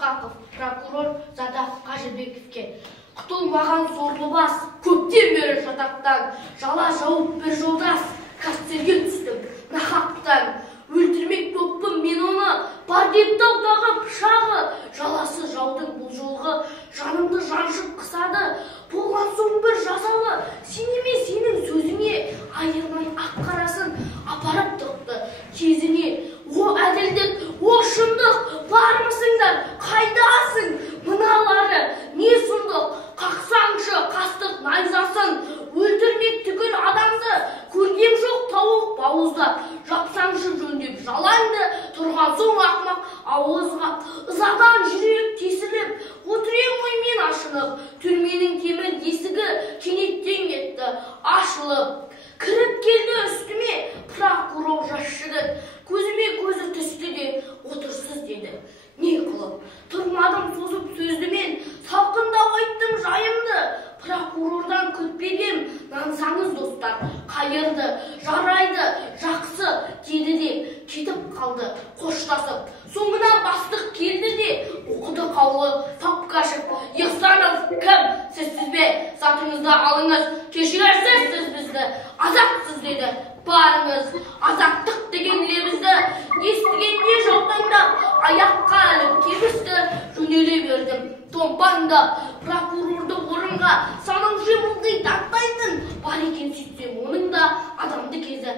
Ысқақов, прокурор Задақ Қажыбековке. Құтылмаған сорлы бас, көптен бері жатақтан, жала жауып бір жолдас, кәстерге түстім, нахақтан. Өлтірмек көппін мен оны, бар деп таудағы пышағы, жаласы жаудың бұл жолғы, жанымды жаншып қысады. Болған соң бір жазалы, сенеме сенің сөзіңе, айырмай ақ қарасын апарып тықты кезіне. О әділдік, о шындық, бармысыңдар, қайдасың? Мыналары не сұмдық, қақсаңшы қастық найзасын, өлтірмек түгіл адамды, көргем жоқ тауық бауыздап, жапсаңшы жөндеп жалаңды, тұрған соң ақмақ ауызға, ызадан жүрек тесіліп, отырем ғой мен ашынып, түрменің темір есігі кенеттен кетті ашылып. Кіріп келді үстіме прокурор жас жігіт, көзіме көзі түсті де отырсыз деді. Не қылып? Тұрмадым созып сөзді мен, салқында айттым жайымды. Прокурордан күтпегем, нансаңыз достар, қайырды, жарайды, жақсы деді де кетіп қалды, қоштасып. Соңынан бастық келді де оқыды қаулы, папкашып. Ихсанов кім? Сізсіз бе? Затыңызды алыңыз, кешірерсіз сіз бізді, азапсыз деді. Барыңыз, азаттық деген лебізді естігенде жаутаңдап, аяққа іліп кебісті жөнеле бердім. Томпаңдап, прокурорды орынға саным жемілдей таттайтын, бар екен сөйтсем оның да адамды кезі.